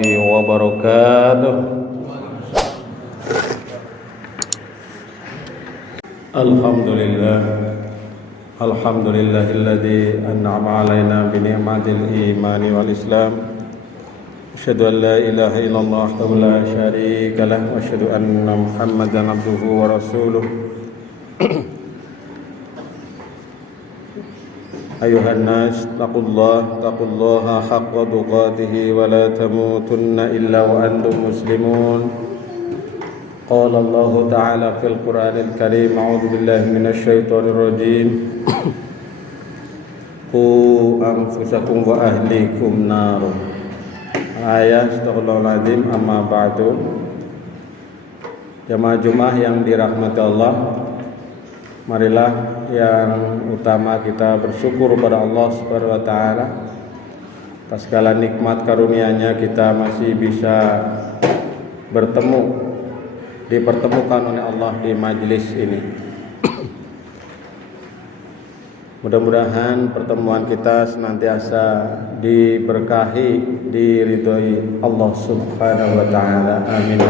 wabarakatuh. Alhamdulillahilladzi an'ama 'alaina bi ni'matil imani wal islam. Asyhadu an la ilaha illallah wahdahu la syarika lah wa asyhadu anna Muhammadan abduhu wa rasuluh. Ayuhan nas taqullaha haqqa tuqatih wa la tamutunna illa wa antum muslimun. Qala Allah ta'ala fil Qur'anil Karim, a'udzu billahi minasy syaithanir rajim. Qu anfusakum wa ahlikum nar. Ayat Astagfirullahaladzim, amma ba'du. Jamaah Jumat yang dirahmati Allah, marilah yang utama kita bersyukur kepada Allah Subhanahu wa taala atas segala nikmat karunia-Nya kita masih bisa bertemu, dipertemukan oleh Allah di majelis ini. Mudah-mudahan pertemuan kita senantiasa diberkahi, diridhoi Allah Subhanahu wa taala. Amin.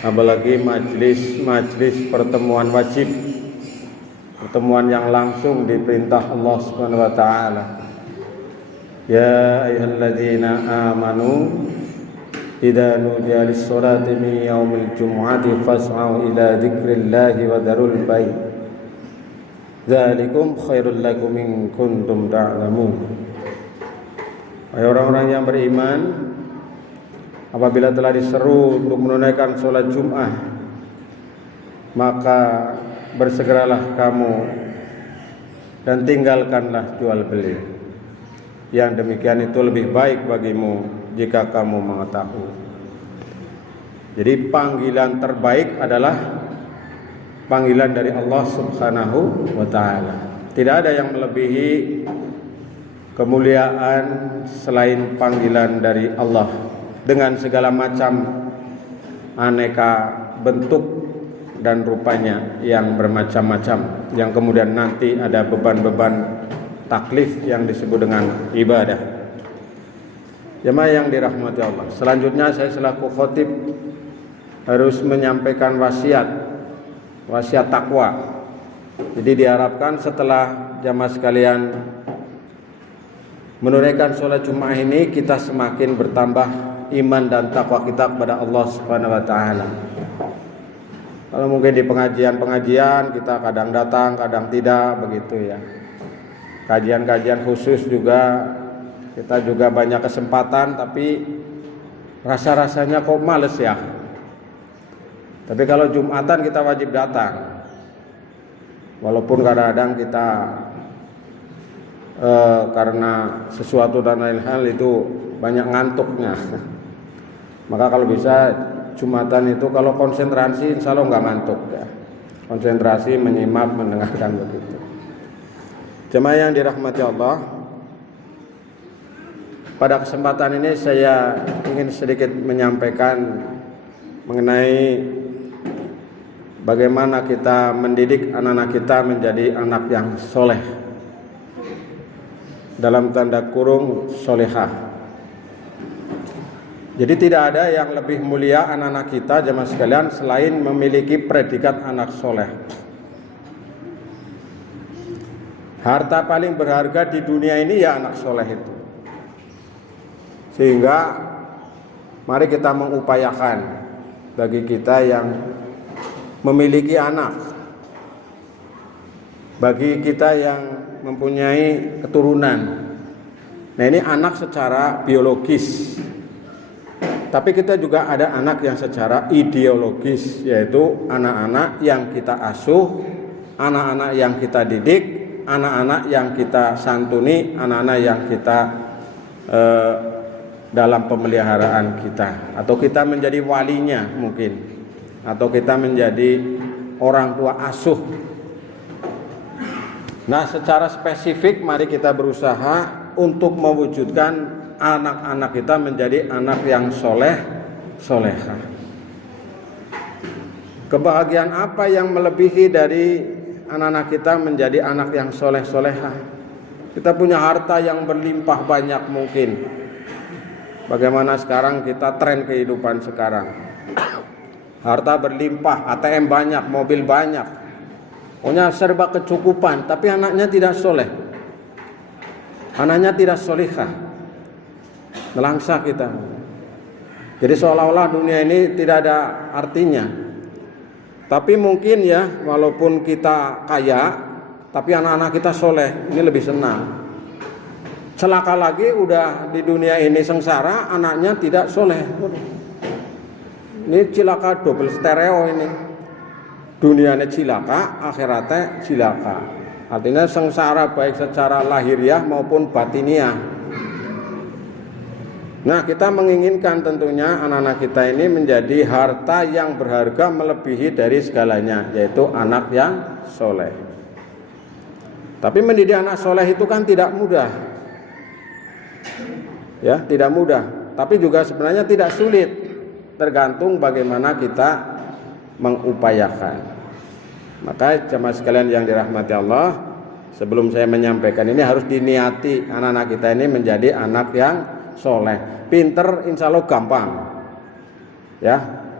Apalagi majelis pertemuan wajib, pertemuan yang langsung diperintah Allah Subhanahu wa taala. Ya ayyuhalladzina amanu idza nudiya lis-sholati min yaumil jumu'ati fas'au ila dzikrillahi wa dzarul bai'. Dzalikum khairul lakum in kuntum ta'lamun. Wahai orang-orang yang beriman, apabila telah diseru untuk menunaikan sholat Jum'ah, maka bersegeralah kamu dan tinggalkanlah jual beli. Yang demikian itu lebih baik bagimu jika kamu mengetahui. Jadi panggilan terbaik adalah panggilan dari Allah Subhanahu wa ta'ala. Tidak ada yang melebihi kemuliaan selain panggilan dari Allah, dengan segala macam aneka bentuk dan rupanya yang bermacam-macam, yang kemudian nanti ada beban-beban taklif yang disebut dengan ibadah. Jemaah yang dirahmati Allah, selanjutnya saya selaku khotib harus menyampaikan wasiat takwa. Jadi diharapkan setelah jamaah sekalian menunaikan sholat Jumat ini, kita semakin bertambah iman dan takwa kita kepada Allah Subhanahu wa taala. Kalau mungkin di pengajian kita kadang datang, kadang tidak, begitu ya. Kajian-kajian khusus juga kita juga banyak kesempatan, tapi rasa-rasanya kok males ya. Tapi kalau Jumatan kita wajib datang. Walaupun kadang-kadang kita karena sesuatu dan lain hal itu banyak ngantuknya. Maka kalau bisa Jumatan itu kalau konsentrasi insya Allah nggak ngantuk ya. Konsentrasi menyimak, mendengarkan begitu. Jemaah yang dirahmati Allah, pada kesempatan ini saya ingin sedikit menyampaikan mengenai bagaimana kita mendidik anak-anak kita menjadi anak yang soleh, dalam tanda kurung solehah. Jadi tidak ada yang lebih mulia anak-anak kita jemaah sekalian selain memiliki predikat anak soleh. Harta paling berharga di dunia ini ya anak soleh itu. Sehingga mari kita mengupayakan bagi kita yang memiliki anak, bagi kita yang mempunyai keturunan. Nah ini anak secara biologis, tapi kita juga ada anak yang secara ideologis, yaitu anak-anak yang kita asuh, anak-anak yang kita didik, anak-anak yang kita santuni, anak-anak yang kita dalam pemeliharaan kita, atau kita menjadi walinya mungkin, atau kita menjadi orang tua asuh. Nah secara spesifik mari kita berusaha untuk mewujudkan anak-anak kita menjadi anak yang solehah. Kebahagiaan apa yang melebihi dari anak-anak kita menjadi anak yang solehah? Kita punya harta yang berlimpah banyak mungkin, Bagaimana sekarang kita tren kehidupan sekarang. Harta berlimpah, ATM banyak, mobil banyak. Pokoknya serba kecukupan, tapi anaknya tidak soleh. Anaknya tidak solihah. Nelangsa kita. Jadi seolah-olah dunia ini tidak ada artinya. Tapi mungkin ya, walaupun kita kaya, tapi anak-anak kita soleh, ini lebih senang. Celaka lagi udah di dunia ini sengsara, anaknya tidak soleh. Ini cilaka double stereo ini. Dunianya cilaka, akhiratnya cilaka. Artinya sengsara baik secara lahiriah maupun batiniah. Nah, kita menginginkan tentunya anak-anak kita ini menjadi harta yang berharga melebihi dari segalanya, yaitu anak yang soleh. Tapi mendidik anak soleh itu kan tidak mudah. Ya, tidak mudah. Tapi juga sebenarnya tidak sulit. Tergantung bagaimana kita mengupayakan. Maka jemaah sekalian yang dirahmati Allah, sebelum saya menyampaikan ini harus diniati anak-anak kita ini menjadi anak yang soleh. Pinter insya Allah gampang. Ya,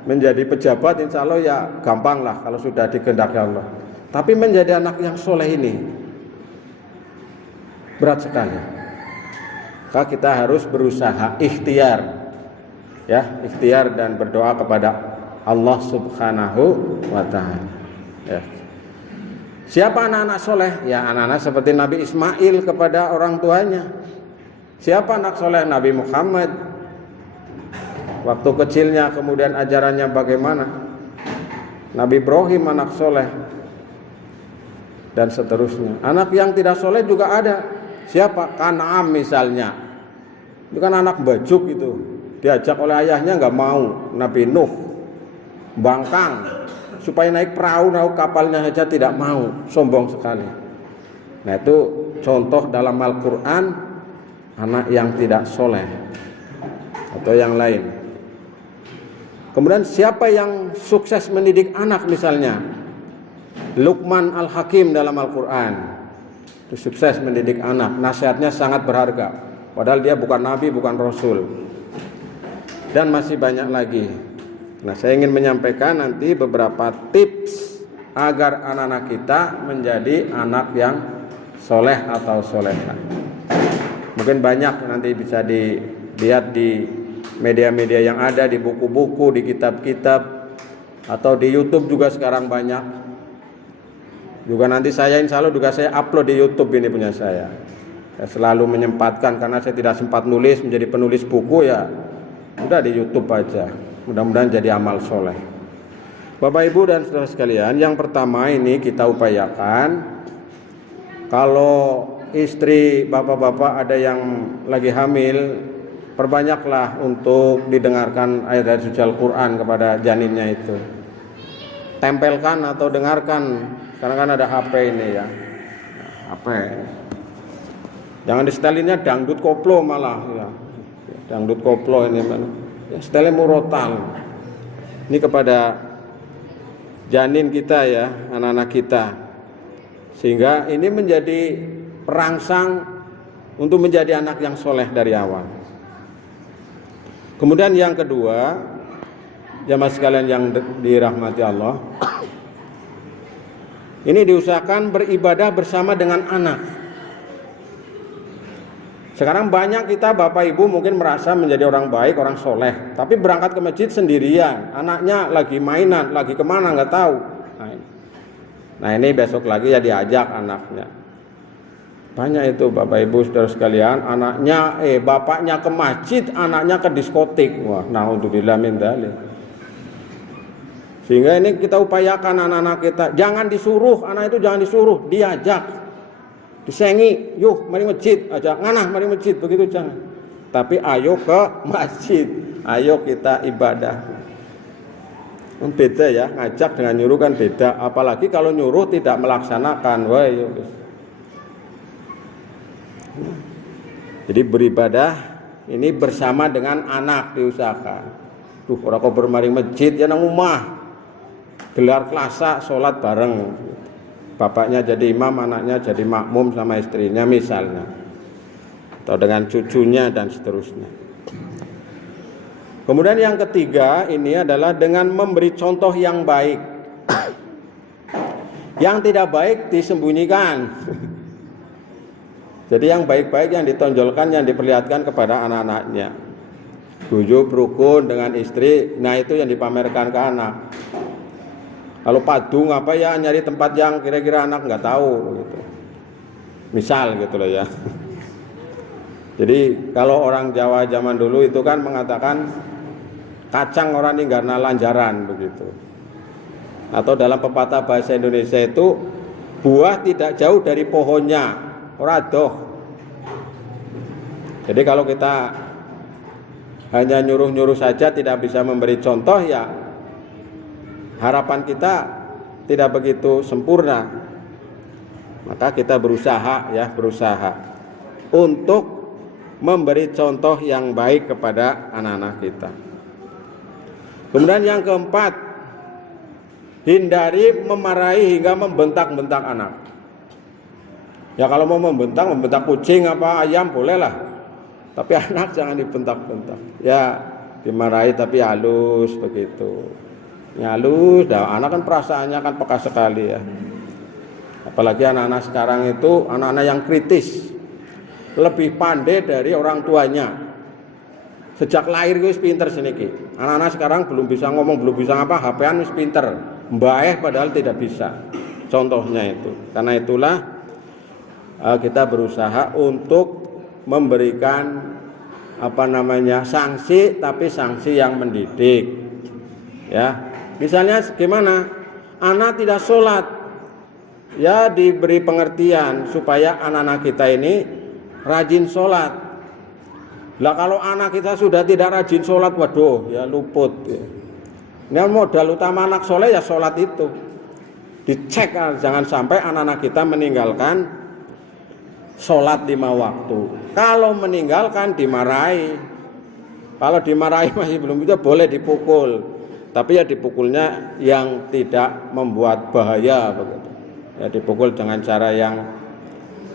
menjadi pejabat insya Allah ya gampang lah kalau sudah dikehendaki Allah. Tapi menjadi anak yang soleh ini berat sekali. Maka kita harus berusaha ikhtiar, ya, ikhtiar dan berdoa kepada Allah Subhanahu wa Ta'ala. Ya. Siapa anak-anak soleh? Ya, anak-anak seperti Nabi Ismail kepada orang tuanya. Siapa anak soleh? Nabi Muhammad. Waktu kecilnya, kemudian ajarannya bagaimana? Nabi Ibrahim anak soleh, dan seterusnya. Anak yang tidak soleh juga ada. Siapa? Kan'am misalnya. Itu kan anak bajuk itu. Diajak oleh ayahnya nggak mau. Nabi Nuh bangkang supaya naik perahu, kapalnya saja tidak mau. Sombong sekali. Nah, itu contoh dalam Al-Quran anak yang tidak soleh atau yang lain. Kemudian siapa yang sukses mendidik anak misalnya? Luqman Al-Hakim dalam Al-Quran. Itu sukses mendidik anak, nasihatnya sangat berharga. Padahal dia bukan nabi, bukan rasul. Dan masih banyak lagi. Nah, saya ingin menyampaikan nanti beberapa tips agar anak-anak kita menjadi anak yang soleh atau solehah. Mungkin banyak nanti bisa dilihat di media-media yang ada, di buku-buku, di kitab-kitab, atau di YouTube juga sekarang banyak. Juga nanti saya insya Allah juga saya upload di YouTube ini punya saya. Saya selalu menyempatkan karena saya tidak sempat nulis menjadi penulis buku, ya udah di YouTube aja. Mudah-mudahan jadi amal soleh. Bapak Ibu dan saudara sekalian, yang pertama ini kita upayakan, kalau istri bapak-bapak ada yang lagi hamil, perbanyaklah untuk didengarkan ayat-ayat suci Al-Quran kepada janinnya itu. Tempelkan atau dengarkan, karena kan ada HP ini ya, HP. Jangan disetelinnya dangdut koplo malah ya. Dangdut koplo ini mana? Ya, setelin murotal. Ini kepada janin kita ya, anak-anak kita. Sehingga ini menjadi perangsang untuk menjadi anak yang soleh dari awal. Kemudian yang kedua, jamaah sekalian yang dirahmati Allah, ini diusahakan beribadah bersama dengan anak. Sekarang banyak kita bapak ibu mungkin merasa menjadi orang baik, orang soleh, tapi berangkat ke masjid sendirian, anaknya lagi mainan, lagi kemana nggak tahu. Nah ini besok lagi ya diajak anaknya. Banyak itu bapak ibu saudara sekalian, anaknya bapaknya ke masjid, anaknya ke diskotik. Wah, naudzubillah min dzalik. Sehingga ini kita upayakan anak-anak kita, jangan disuruh, anak itu jangan disuruh, diajak, disengi, yuk mari masjid, ajak nganah mari masjid, begitu jangan. Tapi ayo ke masjid, ayo kita ibadah. Beda ya, ngajak dengan nyuruh kan beda, apalagi kalau nyuruh tidak melaksanakan. Wah, jadi beribadah ini bersama dengan anak diusahakan. Tuh orang kau bermari masjid ya nang rumah. Gelar kelasa, sholat bareng. Bapaknya jadi imam, anaknya jadi makmum sama istrinya misalnya. Atau dengan cucunya dan seterusnya. Kemudian yang ketiga ini adalah dengan memberi contoh yang baik. Yang tidak baik disembunyikan. Jadi yang baik-baik yang ditonjolkan, yang diperlihatkan kepada anak-anaknya. Guyub, rukun dengan istri, nah itu yang dipamerkan ke anak. Kalau padung apa ya, nyari tempat yang kira-kira anak nggak tahu gitu. Misal gitu loh ya. Jadi kalau orang Jawa zaman dulu itu kan mengatakan kacang orang ini karena lanjaran begitu. Atau dalam pepatah bahasa Indonesia itu buah tidak jauh dari pohonnya, ora doh. Jadi kalau kita hanya nyuruh-nyuruh saja tidak bisa memberi contoh, ya harapan kita tidak begitu sempurna. Maka kita berusaha untuk memberi contoh yang baik kepada anak-anak kita. Kemudian yang keempat, hindari memarahi hingga membentak-bentak anak. Ya kalau mau membentak kucing apa ayam bolehlah. Tapi anak jangan dibentak-bentak. Ya dimarahi tapi halus begitu. Ya halus, anak kan perasaannya kan peka sekali ya. Apalagi anak-anak sekarang itu anak-anak yang kritis. Lebih pandai dari orang tuanya. Sejak lahir wis pinter seniki. Anak-anak sekarang belum bisa ngomong, belum bisa apa, HP-an wis pinter. Mbaeh padahal tidak bisa. Contohnya itu. Karena itulah kita berusaha untuk memberikan sanksi, tapi sanksi yang mendidik. Ya. Misalnya gimana? Anak tidak sholat. Ya diberi pengertian supaya anak-anak kita ini rajin sholat. Lah kalau anak kita sudah tidak rajin sholat, waduh ya luput. Ini modal utama anak soleh ya sholat itu. Dicek jangan sampai anak-anak kita meninggalkan sholat 5 waktu. Kalau meninggalkan dimarahi. Kalau dimarahi masih belum bisa, boleh dipukul. Tapi ya dipukulnya yang tidak membuat bahaya begitu. Ya dipukul dengan cara yang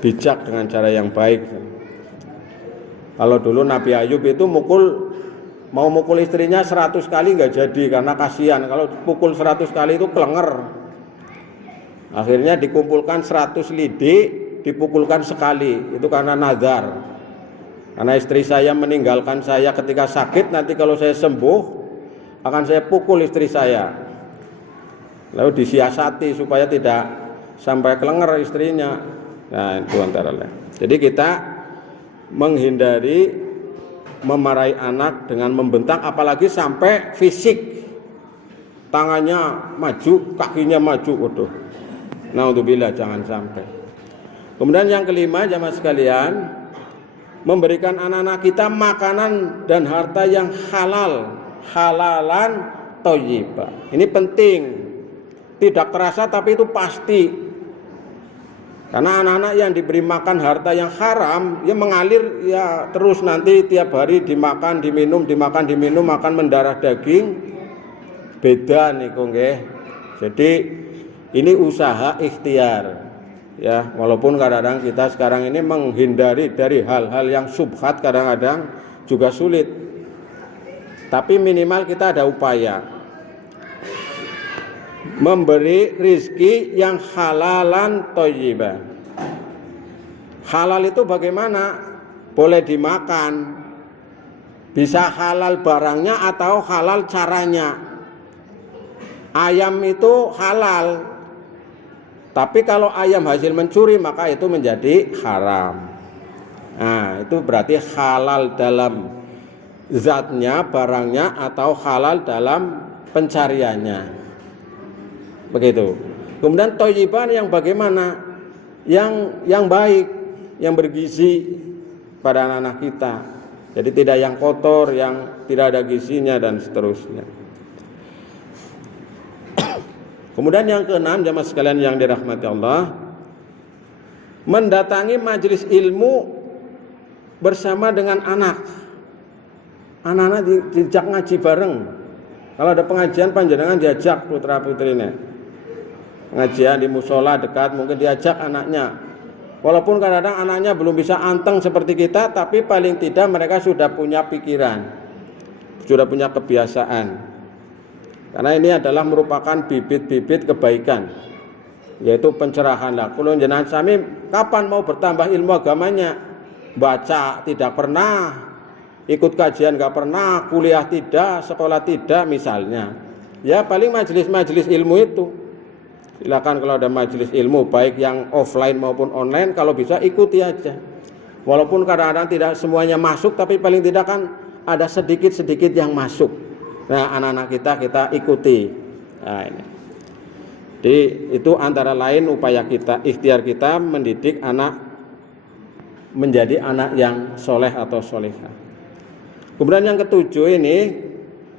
bijak, dengan cara yang baik. Kalau dulu Nabi Ayub itu mau mukul istrinya 100 kali nggak jadi karena kasihan. Kalau pukul 100 kali itu kelenger. Akhirnya dikumpulkan 100 lidi, dipukulkan sekali. Itu karena nazar. Karena istri saya meninggalkan saya ketika sakit, nanti kalau saya sembuh akan saya pukul istri saya. Lalu disiasati supaya tidak sampai kelenger istrinya. Nah itu antara lain. Jadi kita menghindari memarahi anak dengan membentak, apalagi sampai fisik. Tangannya maju, kakinya maju, waduh. Naudzubillah, jangan sampai. Kemudian yang kelima, jamaah sekalian, memberikan anak-anak kita makanan dan harta yang halal, halalan thayyibah. Ini penting. Tidak terasa tapi itu pasti. Karena anak-anak yang diberi makan harta yang haram, ya mengalir ya terus nanti tiap hari dimakan, diminum, makan mendarah daging. Beda nih kok nggih. Jadi ini usaha ikhtiar. Ya, walaupun kadang-kadang kita sekarang ini menghindari dari hal-hal yang subhat kadang-kadang juga sulit. Tapi minimal kita ada upaya memberi rizki yang halalan thayyibah. Halal itu bagaimana? Boleh dimakan, bisa halal barangnya atau halal caranya. Ayam itu halal, tapi kalau ayam hasil mencuri maka itu menjadi haram. Nah itu berarti halal dalam zatnya, barangnya, atau halal dalam pencariannya. Begitu. Kemudian thayyiban yang bagaimana? Yang baik, yang bergizi pada anak-anak kita. Jadi tidak yang kotor, yang tidak ada gizinya dan seterusnya. Kemudian yang keenam, jamaah sekalian yang dirahmati Allah, mendatangi majelis ilmu bersama dengan anak. Anak-anak diajak ngaji bareng. Kalau ada pengajian panjenengan diajak putra-putrinya. Pengajian di musola dekat mungkin diajak anaknya. Walaupun kadang-kadang anaknya belum bisa anteng seperti kita, tapi paling tidak mereka sudah punya pikiran. sudah punya kebiasaan. Karena ini adalah merupakan bibit-bibit kebaikan, yaitu pencerahan. Lah kula jenengan sami kapan mau bertambah ilmu agamanya? Baca tidak pernah, ikut kajian enggak pernah, kuliah tidak, sekolah tidak misalnya. Ya paling majelis-majelis ilmu itu. Silakan kalau ada majelis ilmu baik yang offline maupun online, kalau bisa ikuti aja. Walaupun kadang-kadang tidak semuanya masuk, tapi paling tidak kan ada sedikit-sedikit yang masuk. Nah, anak-anak kita ikuti. Nah, ini. Jadi itu antara lain upaya kita, ikhtiar kita mendidik anak menjadi anak yang soleh atau solehah. Kemudian yang ketujuh ini,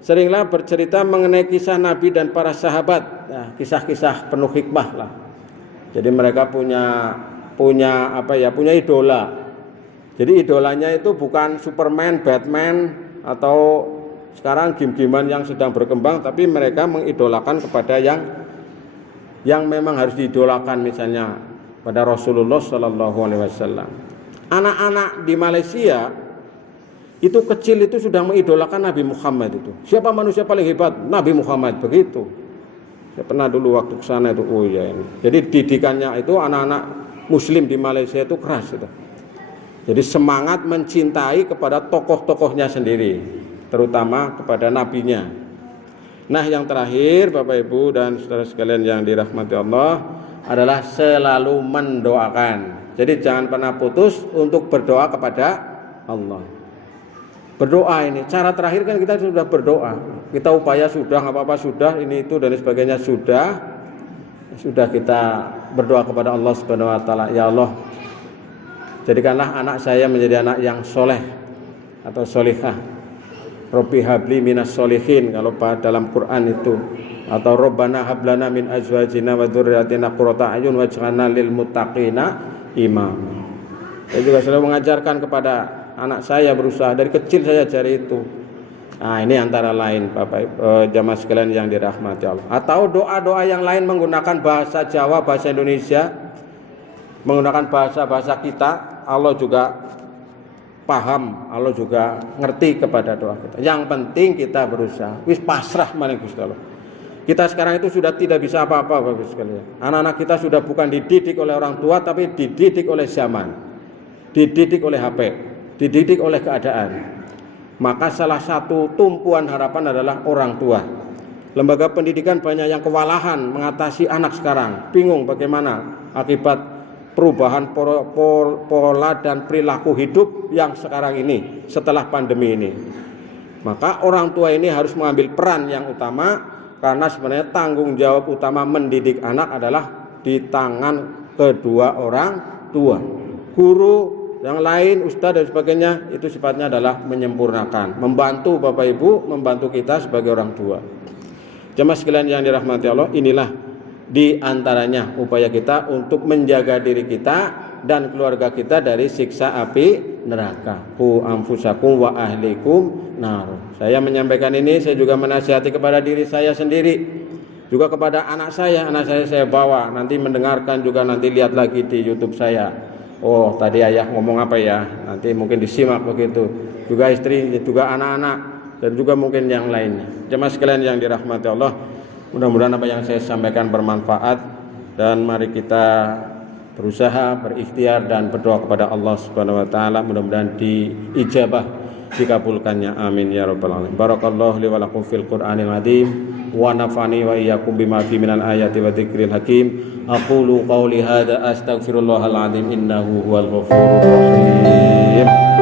seringlah bercerita mengenai kisah Nabi dan para sahabat. Nah, kisah-kisah penuh hikmah lah. Jadi mereka punya idola. Jadi idolanya itu bukan Superman, Batman, atau sekarang game-gamean yang sedang berkembang, tapi mereka mengidolakan kepada yang memang harus diidolakan, misalnya pada Rasulullah Shallallahu Alaihi Wasallam. Anak-anak di Malaysia itu kecil itu sudah mengidolakan Nabi Muhammad itu. Siapa manusia paling hebat? Nabi Muhammad, begitu. Saya pernah dulu waktu ke sana itu, oh ya ini. Jadi didikannya itu anak-anak Muslim di Malaysia itu keras itu. Jadi semangat mencintai kepada tokoh-tokohnya sendiri, terutama kepada nabinya. Nah, yang terakhir Bapak Ibu dan saudara sekalian yang dirahmati Allah adalah selalu mendoakan. Jadi jangan pernah putus untuk berdoa kepada Allah. Berdoa ini, cara terakhir kan kita sudah berdoa. Kita upaya sudah, nggak apa-apa sudah, ini itu dan sebagainya sudah kita berdoa kepada Allah Subhanahu Wa Taala. Ya Allah, jadikanlah anak saya menjadi anak yang soleh atau solihah. Robbi habli minas solihin kalau dalam Quran itu, atau Robbana hablana min azwajina wa dzurriyyatina qurrata a'yun waj'alna lil muttaqina imama. Saya juga selalu mengajarkan kepada anak saya, berusaha dari kecil saya ajari itu. Nah, ini antara lain Bapak jamaah sekalian yang dirahmati Allah. Atau doa-doa yang lain menggunakan bahasa Jawa, bahasa Indonesia, menggunakan bahasa-bahasa kita, Allah juga paham, Allah juga ngerti kepada doa kita. Yang penting kita berusaha. Wis pasrah maning Gusti Allah. Kita sekarang itu sudah tidak bisa apa-apa Bapak sekalian. Anak-anak kita sudah bukan dididik oleh orang tua, tapi dididik oleh zaman, dididik oleh HP, dididik oleh keadaan. Maka salah satu tumpuan harapan adalah orang tua. Lembaga pendidikan banyak yang kewalahan mengatasi anak sekarang, bingung bagaimana akibat perubahan pola dan perilaku hidup yang sekarang ini setelah pandemi ini. Maka orang tua ini harus mengambil peran yang utama, karena sebenarnya tanggung jawab utama mendidik anak adalah di tangan kedua orang tua. Guru yang lain, ustadz dan sebagainya, itu sifatnya adalah menyempurnakan, membantu Bapak Ibu, membantu kita sebagai orang tua. Jemaah sekalian yang dirahmati Allah, inilah di antaranya upaya kita untuk menjaga diri kita dan keluarga kita dari siksa api neraka. Qu anfusakum wa ahlikum nar. Saya menyampaikan ini, saya juga menasihati kepada diri saya sendiri, juga kepada anak saya bawa nanti mendengarkan, juga nanti lihat lagi di YouTube saya. Oh, tadi ayah ngomong apa ya? Nanti mungkin disimak begitu. Juga istri, juga anak-anak, dan juga mungkin yang lainnya. Jemaah sekalian yang dirahmati Allah, mudah-mudahan apa yang saya sampaikan bermanfaat, dan mari kita berusaha, berikhtiar dan berdoa kepada Allah Subhanahu wa taala, mudah-mudahan diijabah, dikabulkannya. Amin ya rabbal alamin. Barakallahu li wa lakum fil Qur'anil azim wa nafa'ani wa iyyakum bima fi minal ayati wa dzikril hakim. Aqulu qawli hadza astaghfirullahal azim innahu huwal ghafurur rahim.